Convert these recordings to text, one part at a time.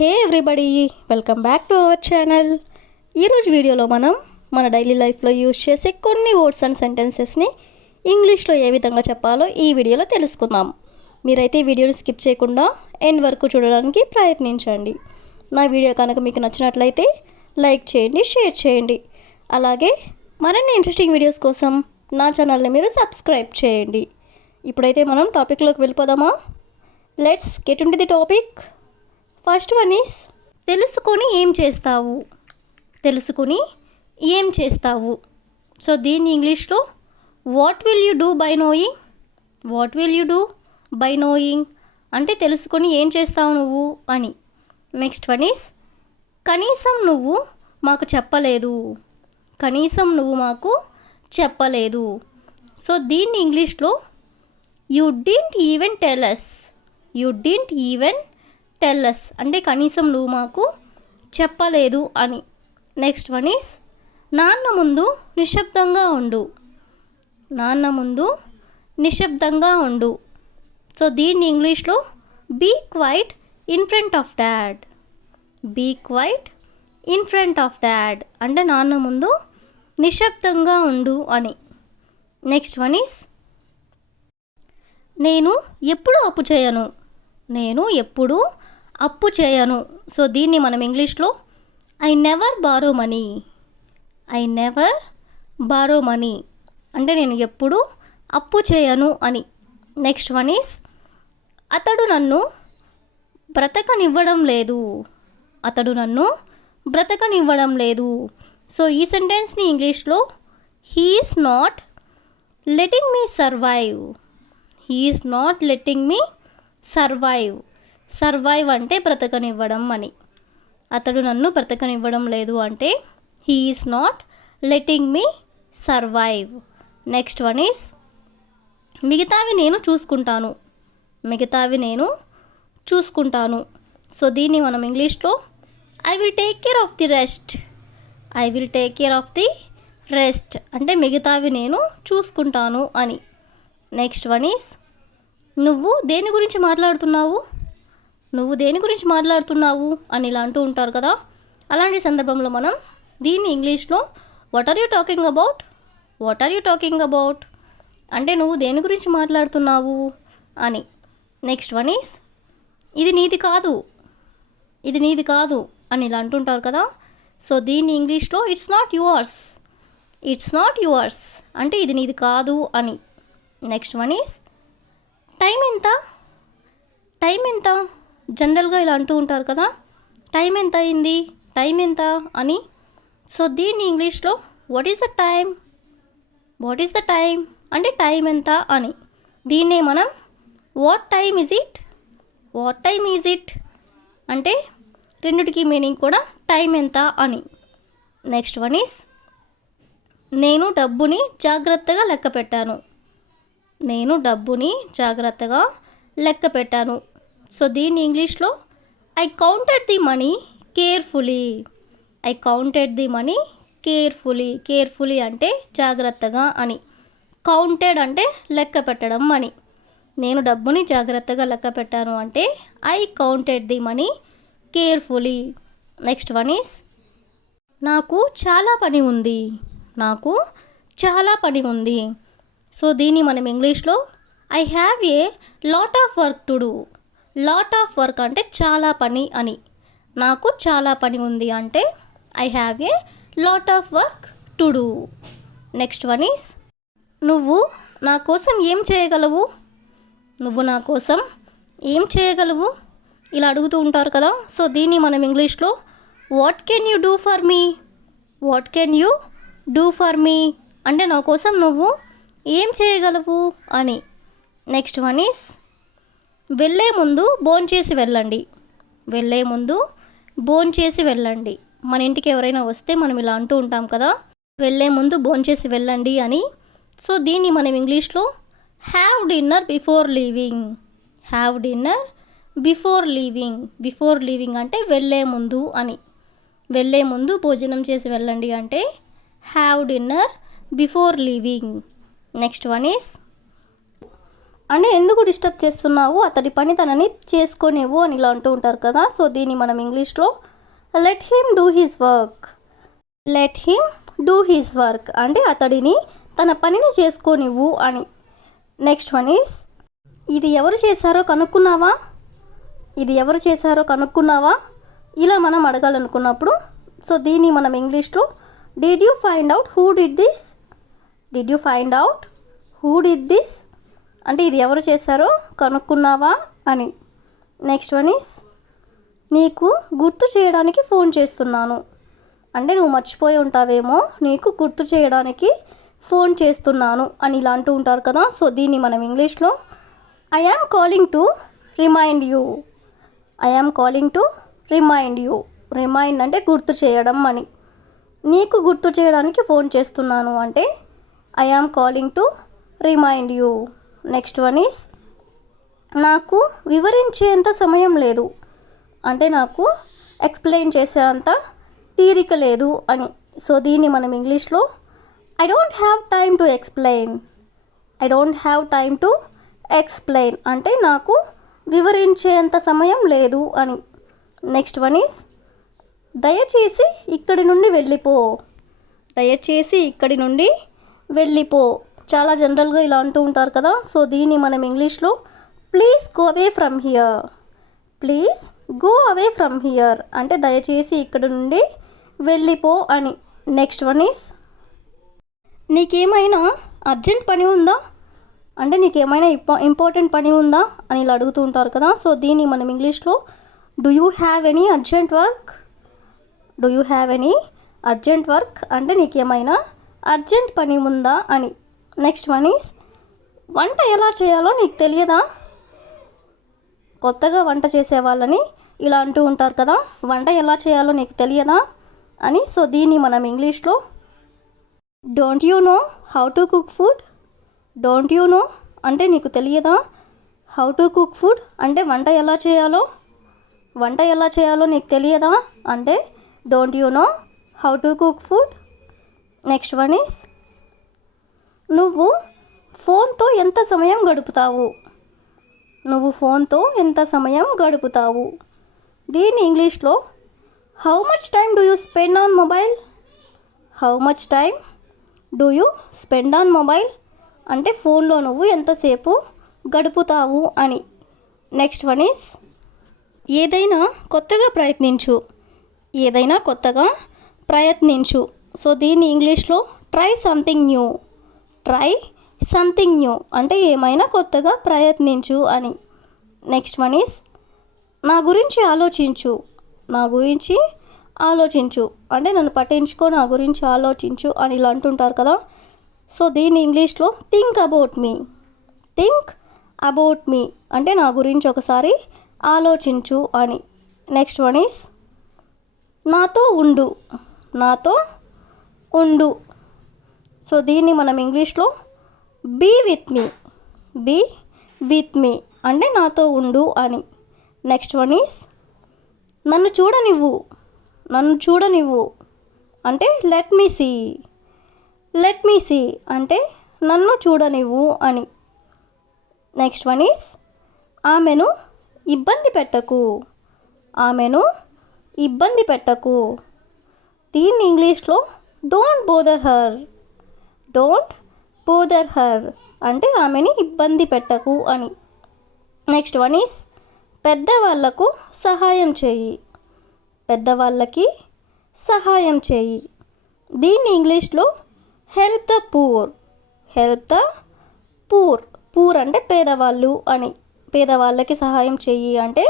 Hey everybody welcome back to our channel. ఈరోజు వీడియోలో మనం మన డైలీ లైఫ్లో యూజ్ చేసే కొన్ని వర్డ్స్ అండ్ సెంటెన్సెస్ని ఇంగ్లీష్లో ఏ విధంగా చెప్పాలో ఈ వీడియోలో తెలుసుకుందాం. మీరైతే ఈ వీడియోని స్కిప్ చేయకుండా ఎండ్ వరకు చూడడానికి ప్రయత్నించండి. నా వీడియో కనుక మీకు నచ్చినట్లయితే లైక్ చేయండి షేర్ చేయండి. అలాగే మరిన్ని ఇంట్రెస్టింగ్ వీడియోస్ కోసం నా ఛానల్ని మీరు సబ్స్క్రైబ్ చేయండి. ఇప్పుడైతే మనం టాపిక్లోకి వెళ్ళిపోదామా? లెట్స్ గెట్ ఉంటుంది టాపిక్. ఫస్ట్ వన్ ఈస్ తెలుసుకొని ఏం చేస్తావు? తెలుసుకొని ఏం చేస్తావు? సో దీన్ని ఇంగ్లీష్లో what will you do by knowing? What will you do by knowing? అంటే తెలుసుకొని ఏం చేస్తావు నువ్వు అని. నెక్స్ట్ వన్ ఈస్ కనీసం నువ్వు మాకు చెప్పలేదు. కనీసం నువ్వు మాకు చెప్పలేదు. సో దీన్ని ఇంగ్లీష్లో you didn't even tell us. You didn't even tell us అంటే కనీసం నువ్వు మాకు చెప్పలేదు అని. నెక్స్ట్ వన్ ఈస్ నాన్న ముందు నిశ్శబ్దంగా ఉండు. నాన్న ముందు నిశ్శబ్దంగా ఉండు. సో దీన్ని ఇంగ్లీష్లో be quiet in front of dad be quiet in front of dad అంటే నాన్న ముందు నిశ్శబ్దంగా ఉండు అని. నెక్స్ట్ వన్ ఈస్ నేను ఎప్పుడు అప్పు చేయను? నేను ఎప్పుడు అప్పు చేయను. సో దీన్ని మనం ఇంగ్లీష్లో I never borrow money I never borrow money అంటే నేను ఎప్పుడు అప్పు చేయను అని. నెక్స్ట్ వన్ ఈస్ అతడు నన్ను బ్రతకనివ్వడం లేదు. అతడు నన్ను బ్రతకనివ్వడం లేదు. సో ఈ సెంటెన్స్ని ఇంగ్లీష్లో he is not letting me survive he is not letting me survive survive అంటే బ్రతకనివ్వడం అని. అతడు నన్ను బ్రతకనివ్వడం లేదు అంటే he is not letting me survive next one is మిగతావి నేను చూసుకుంటాను. మిగతావి నేను చూసుకుంటాను. సో దీన్ని మనం ఇంగ్లీష్లో I will take care of the rest I will take care of the rest అంటే మిగతావి నేను చూసుకుంటాను అని. నెక్స్ట్ వన్ ఈస్ నువ్వు దేని గురించి మాట్లాడుతున్నావు? నువ్వు దేని గురించి మాట్లాడుతున్నావు అని ఇలా అంటూ ఉంటారు కదా? అలాంటి సందర్భంలో మనం దీన్ని ఇంగ్లీష్లో what are you talking about what are you talking about అంటే నువ్వు దేని గురించి మాట్లాడుతున్నావు? అని. నెక్స్ట్ వన్ ఈస్ ఇది నీది కాదు. ఇది నీది కాదు. అని ఇలా అంటుంటారు కదా? సో దీన్ని ఇంగ్లీష్లో it's not yours it's not yours అంటే ఇది నీది కాదు అని. నెక్స్ట్ వన్ ఈస్ టైం ఎంత? టైం ఎంత? జనరల్గా ఇలా అంటూ ఉంటారు కదా టైం ఎంత అయింది? టైం ఎంత? అని. సో దీన్ని ఇంగ్లీష్లో what is the time what is the time అంటే టైం ఎంత? అని. దీన్నే మనం what time is it? What time is it? అంటే రెండిటికి మీనింగ్ కూడా టైం ఎంత అని. నెక్స్ట్ వన్ ఈస్ నేను డబ్బుని జాగ్రత్తగా లెక్క పెట్టాను. నేను డబ్బుని జాగ్రత్తగా లెక్క పెట్టాను. సో దీన్ని ఇంగ్లీష్లో I counted the money carefully I counted the money carefully carefully అంటే జాగ్రత్తగా అని. కౌంటెడ్ అంటే లెక్క పెట్టడం మనీ నేను డబ్బుని జాగ్రత్తగా లెక్క పెట్టాను అంటే I counted the money carefully next one is నాకు చాలా పని ఉంది. నాకు చాలా పని ఉంది. సో దీన్ని మనం ఇంగ్లీష్లో I have a lot of work to do lot of work అంటే చాలా పని అని. నాకు చాలా పని ఉంది అంటే I have a lot of work to do next one is నువ్వు నా కోసం ఏం చేయగలవు? నువ్వు నా కోసం ఏం చేయగలవు? ఇలా అడుగుతూ ఉంటారు కదా. సో దీన్ని మనం ఇంగ్లీష్లో what can you do for me what can you do for me అంటే నా కోసం నువ్వు ఏం చేయగలవు? అని. నెక్స్ట్ వన్ ఈస్ వెళ్ళే ముందు భోంచేసి వెళ్ళండి. వెళ్ళే ముందు భోంచేసి వెళ్ళండి. మన ఇంటికి ఎవరైనా వస్తే మనం ఇలా అంటూ ఉంటాం కదా వెళ్ళే ముందు భోంచేసి వెళ్ళండి అని. సో దీన్ని మనం ఇంగ్లీష్లో have dinner before leaving have dinner before leaving before leaving అంటే వెళ్ళే ముందు అని. వెళ్ళే ముందు భోజనం చేసి వెళ్ళండి అంటే have dinner before leaving next one is అంటే ఎందుకు డిస్టర్బ్ చేస్తున్నావు? అతడి పని తనని చేసుకోనివ్వు అని ఇలా అంటూ ఉంటారు కదా. సో దీన్ని మనం ఇంగ్లీష్లో let him do his work let him do his work అంటే అతడిని తన పనిని చేసుకోనివ్వు అని. నెక్స్ట్ వన్ ఈస్ ఇది ఎవరు చేశారో కనుక్కున్నావా? ఇది ఎవరు చేశారో కనుక్కున్నావా? ఇలా మనం అడగాలనుకున్నప్పుడు సో దీన్ని మనం ఇంగ్లీష్లో did you find out who did this did you find out who did this అంటే ఇది ఎవరు చేశారో కనుక్కున్నావా అని. నెక్స్ట్ వన్ ఈస్ నీకు గుర్తు చేయడానికి ఫోన్ చేస్తున్నాను. అంటే నువ్వు మర్చిపోయి ఉంటావేమో నీకు గుర్తు చేయడానికి ఫోన్ చేస్తున్నాను అని ఇలా అంటూ ఉంటారు కదా. సో దీన్ని మనం ఇంగ్లీష్లో I am calling to remind you I am calling to remind you remind అంటే గుర్తు చేయడం అని. నీకు గుర్తు చేయడానికి ఫోన్ చేస్తున్నాను అంటే I am calling to remind you next one is నాకు వివరించేంత సమయం లేదు. అంటే నాకు ఎక్స్ప్లెయిన్ చేసేంత తీరిక లేదు అని. సో దీన్ని మనం ఇంగ్లీష్లో I don't have time to explain I don't have time to explain అంటే నాకు వివరించేంత సమయం లేదు అని. నెక్స్ట్ వన్ ఈస్ దయచేసి ఇక్కడి నుండి వెళ్ళిపో. దయచేసి ఇక్కడి నుండి వెళ్ళిపో. చాలా జనరల్గా ఇలా అంటూ ఉంటారు కదా సో దీన్ని మనం ఇంగ్లీష్లో please go away from here please go away from here అంటే దయచేసి ఇక్కడ నుండి వెళ్ళిపో అని. నెక్స్ట్ వన్ ఈస్ నీకేమైనా అర్జెంట్ పని ఉందా? అంటే నీకేమైనా ఇంపా ఇంపార్టెంట్ పని ఉందా? అని ఇలా అడుగుతూ ఉంటారు కదా సో దీన్ని మనం ఇంగ్లీష్లో do you have any urgent work do you have any urgent work అంటే నీకేమైనా అర్జెంట్ పని ఉందా అని. నెక్స్ట్ వన్ ఈస్ వంట ఎలా చేయాలో నీకు తెలియదా? కొత్తగా వంట చేసే వాళ్ళని ఇలా అంటూ ఉంటారు కదా వంట ఎలా చేయాలో నీకు తెలియదా? అని సో దీన్ని మనం ఇంగ్లీష్లో don't you know how to cook food don't you know అంటే నీకు తెలియదా? హౌ టు కుక్ ఫుడ్ అంటే వంట ఎలా చేయాలో? వంట ఎలా చేయాలో నీకు తెలియదా? అంటే don't you know how to cook food next one is నువ్వు ఫోన్తో ఎంత సమయం గడుపుతావు? నువ్వు ఫోన్తో ఎంత సమయం గడుపుతావు? దీన్ని ఇంగ్లీష్లో how much time do you spend on mobile how much time do you spend on mobile అంటే ఫోన్లో నువ్వు ఎంతసేపు గడుపుతావు అని. నెక్స్ట్ వన్ ఈస్ ఏదైనా కొత్తగా ప్రయత్నించు. ఏదైనా కొత్తగా ప్రయత్నించు. సో దీన్ని ఇంగ్లీష్లో try something new try something new. అంటే ఏమైనా కొత్తగా ప్రయత్నించు అని. నెక్స్ట్ వన్ ఈస్ నా గురించి ఆలోచించు. నా గురించి ఆలోచించు. అంటే నన్ను పట్టించుకో నా గురించి ఆలోచించు అని ఇలా అంటుంటారు కదా. సో దీన్ని ఇంగ్లీష్లో think about me think about me అంటే నా గురించి ఒకసారి ఆలోచించు అని. నెక్స్ట్ వన్ ఈస్ నాతో ఉండు. నాతో ఉండు. సో దీన్ని మనం ఇంగ్లీష్లో be with me be with me అంటే నాతో ఉండు అని. నెక్స్ట్ వన్ ఈస్ నన్ను చూడనివ్వు నన్ను చూడనివ్వు అంటే let me see let me see అంటే నన్ను చూడనివ్వు అని. నెక్స్ట్ వన్ ఈస్ ఆమెను ఇబ్బంది పెట్టకు ఆమెను ఇబ్బంది పెట్టకు. దీన్ని ఇంగ్లీష్లో don't bother her don't bother her అంటే ఆమెని ఇబ్బంది పెట్టకు అని. నెక్స్ట్ వన్ ఈస్ పెద్దవాళ్ళకు సహాయం చేయి. పెద్దవాళ్ళకి సహాయం చేయి. దీన్ని ఇంగ్లీష్లో help the poor help the poor poor అంటే పేదవాళ్ళు అని. పేదవాళ్ళకి సహాయం చెయ్యి అంటే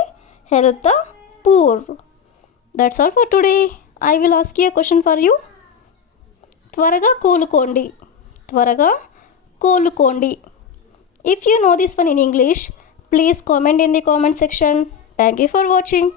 help the poor that's all for today I will ask you question for you త్వరగా కోలుకోండి. త్వరగా కోలుకోండి. If you know this one in English please comment in the comment section thank you for watching